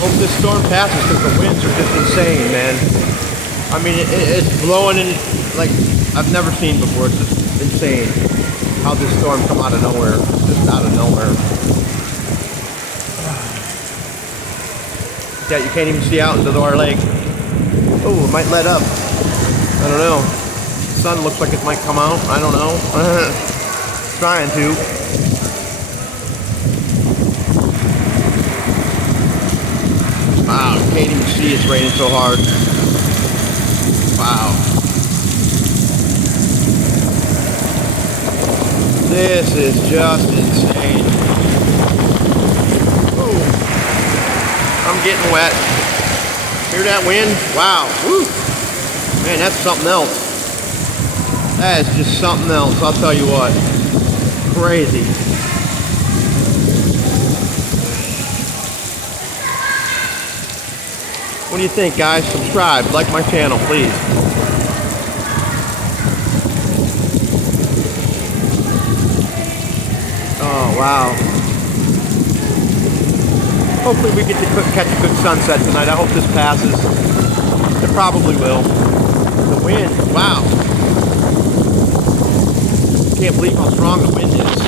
Hope this storm passes because the winds are just insane, man. I mean, it's blowing in like I've never seen before. It's just insane how this storm come out of nowhere, just out of nowhere. Yeah, you can't even see out into our lake. Oh, it might let up. I don't know. The sun looks like it might come out. I don't know. Trying to. Wow, you can't even see it's raining so hard. Wow. This is just insane. Ooh. I'm getting wet. Hear that wind? Wow. Woo. Man, that's something else. That is just something else, I'll tell you what. Crazy. What do you think, guys? Subscribe, like my channel, please. Oh, wow. Hopefully we get to catch a good sunset tonight. I hope this passes. It probably will. The wind, wow. Can't believe how strong the wind is.